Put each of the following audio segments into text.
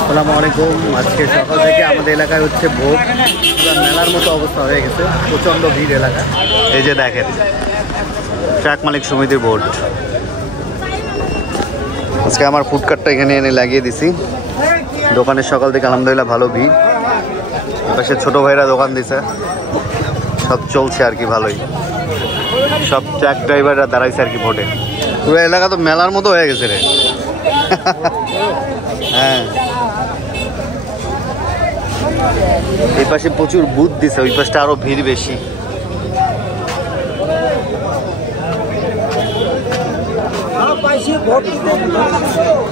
আসসালামু আলাইকুম। আজকে সকাল থেকে আমাদের এলাকায় হচ্ছে ভোট, মেলার মতো অবস্থা হয়ে গেছে, প্রচণ্ড ভিড় এলাকা। এই যে দেখেন ট্রাক মালিক সমিতির ভোট। আজকে আমার ফুডকার্টটা এখানে এনে লাগিয়ে দিছি। দোকানের সকাল থেকে আলহামদুলিল্লাহ ভালো ভিড়। এপাশে ছোটো ভাইরা দোকান দিছে, সব চলছে আর কি ভালোই। সব ট্রাক ড্রাইভাররা দাঁড়াইছে আর কি ভোটে। পুরো এলাকা তো মেলার মতো হয়ে গেছে রে। হ্যাঁ, এই পাশে প্রচুর বুথ দিছে, ওই পাশটা আরো ভিড় বেশি।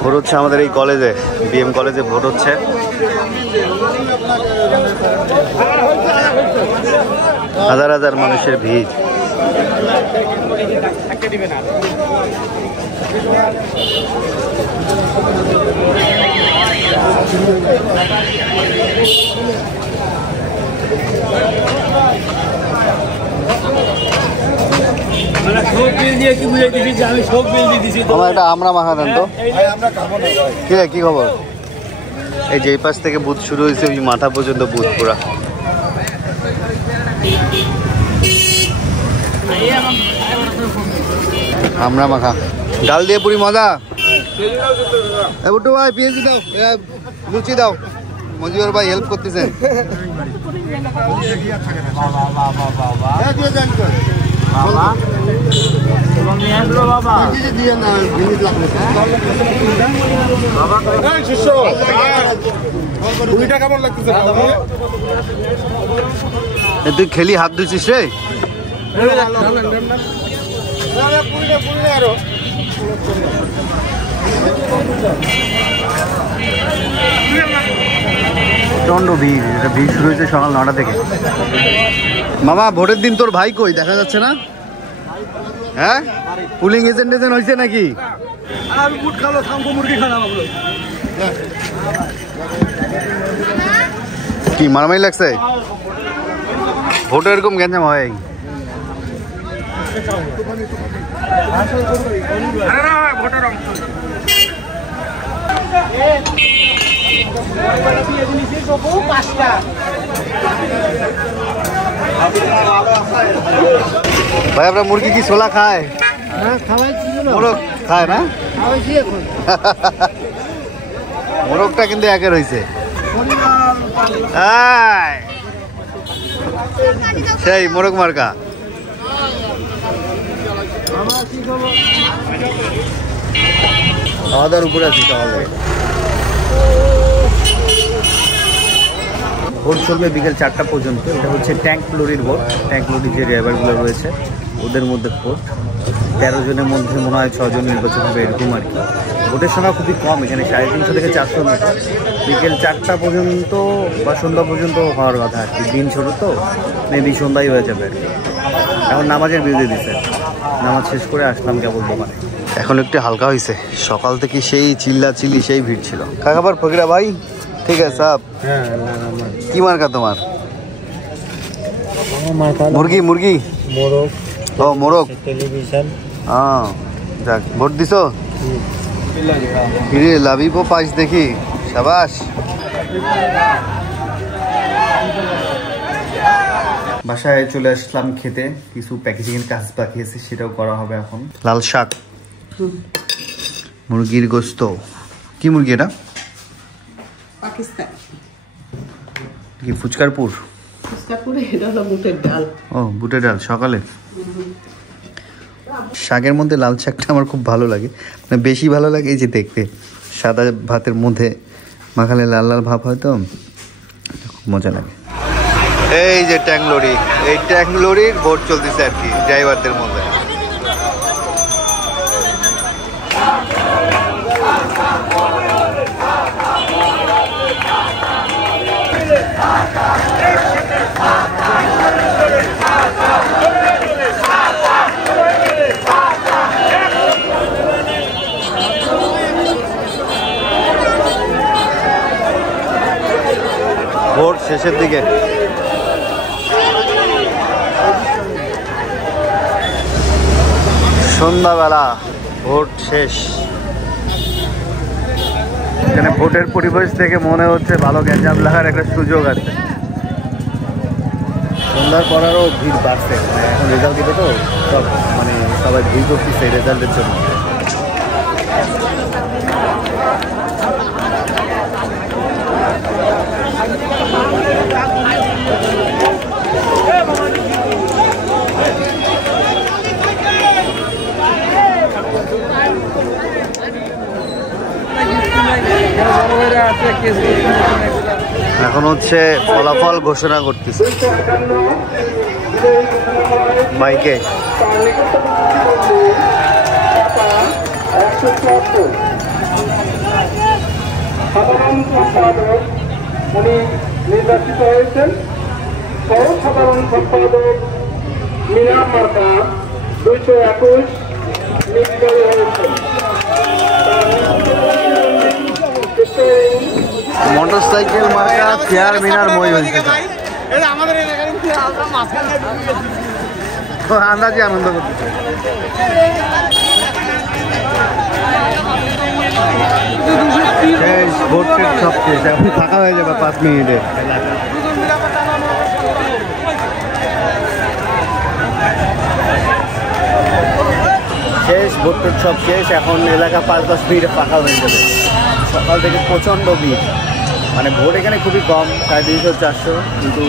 ভোট হচ্ছে আমাদের এই কলেজে, বিএম কলেজে ভোট হচ্ছে। হাজার হাজার মানুষের ভিড়। একটা আমরা মাখা দেন তো, কি খবর? এই যে পাশ থেকে বুথ শুরু হয়েছে, ওই মাথা পর্যন্ত বুথ পুরা। আমরা মাখা ডাল দিয়ে পুরি মজা। বুট্টু ভাই পেঁয়াজি দাও, লুচি দাও। মজিবর ভাই হেল্প করতেছেন। তুই খেলি হাত ধুইছিস রে? প্রচন্ড ভিড়। এটা ভিড় শুরু হয়েছে সকাল 9টা থেকে। মামা ভোটের দিন তোর ভাই কই দেখা যাচ্ছে না? হ্যাঁ, পুলিং এজেন্ট হয়েছে নাকি? কি মারামারি লাগছে? ভোটে এরকম গ্যাঞ্জাম হয়? ভাই আপনার মুরগি কি ছোলা খায়? মোরগ খায় না? মোরগটা কিন্তু একের হয়েছে সেই মোরগ মার্কা। খাওয়া দাওয়ার উপরে আছি তাহলে। ভোট চলবে বিকেল 4টা পর্যন্ত। এটা হচ্ছে ট্যাঙ্ক লরির ভোট। ট্যাঙ্ক লরির যে ড্রাইভারগুলো রয়েছে ওদের মধ্যে ভোট। 13 জনের মধ্যে মনে হয় 6 জন নির্বাচন হবে, এরকম আর কি। ভোটের সংখ্যা খুবই কম এখানে, 350 থেকে 400 মতো। বিকেল 4টা পর্যন্ত বা সন্ধ্যা পর্যন্ত হওয়ার কথা আর কি। দিন ছোট তো, মেবি সন্ধ্যায় হয়ে যাবে আর কি। এখন নামাজের বিরতি দিচ্ছে, নামাজ শেষ করে আসলাম কেবল দোকানে। এখন একটু হালকা হয়েছে, সকাল থেকে সেই চিল্লি সেই ভিড় ছিল। কাকাবার ফকিরা ভাই ঠিক আছে সাহেব। কি মার্কা তোমার? মুরগি মোরগ। ও মোরগ। হ্যাঁ, যাক ভোট দিছো? লাভিব পাইস দেখি, সাবাস। বাসায় চলে আসলাম খেতে, কিছু প্যাকেজিং এর কাজ বাকি আছে, সেটাও করা হবে এখন। লাল শাক, মুরগির গোস্ত। কি মুরগি এটা? কি ফুচকারপুর? ও বুটের ডাল সকালে। শাকের মধ্যে লাল শাকটা আমার খুব ভালো লাগে, মানে বেশি ভালো লাগে এই যে দেখতে। সাদা ভাতের মধ্যে মাখালে লাল লাল ভাব হয় তো খুব মজা লাগে। এই যে ট্যাঙ্ক লরি, এই ট্যাঙ্ক লরির ভোট চলতেছে আর কি ড্রাইভারদের মধ্যে। ভোট শেষের দিকে। সন্ধ্যাবেলা ভোট শেষ। এখানে ভোটের পরিবেশ থেকে মনে হচ্ছে ভালো গ্যাঞ্জাম লাগার একটা সুযোগ আছে। সন্ধ্যার পর আরও ভিড় বাড়ছে, মানে এখন রেজাল্ট দিবে তো সব, মানে সবাই ভিড় করতেছে রেজাল্টের জন্য। এখন হচ্ছে ফলাফল ঘোষণা করতেছে মাইকে। সাধারণ সম্পাদক উনি নির্বাচিত হয়েছেন। সহ সাধারণ সম্পাদক মিনা মার্কা 221 নির্বাচিত হয়েছেন। মোটরসাইকেল মার্কা চেয়ার মিনার মই হয়েছে, আন্দাজে আনন্দ করতেছে। ভোটের সব শেষ, এখন ফাঁকা হয়ে যাবে 5 মিনিটে। শেষ, ভোটের সব শেষ, এখন এলাকা 5-10 মিনিটে ফাঁকা হয়ে যাবে। সকাল থেকে প্রচণ্ড ভিড়, মানে ভোট এখানে খুবই কম, 350-400, কিন্তু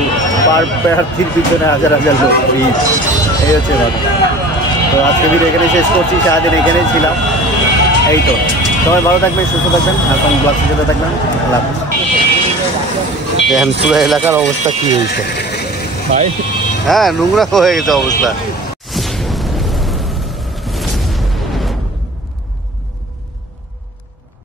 পার প্রার্থীর পিছনে হাজার হাজার লোক ভিড়, এই হচ্ছে কথা। তো আজকে ভিড় এখানে শেষ করছি, সারাদিন এখানেই ছিলাম। এই তো, সবাই ভালো থাকবেন, সুস্থ থাকবেন, এখন ব্লগ সাথে থাকবেন। আল্লাহ হাফেজ। দেখেন পুরো এলাকার অবস্থা কি হয়েছে ভাই, হ্যাঁ নোংরা হয়ে গেছে অবস্থা।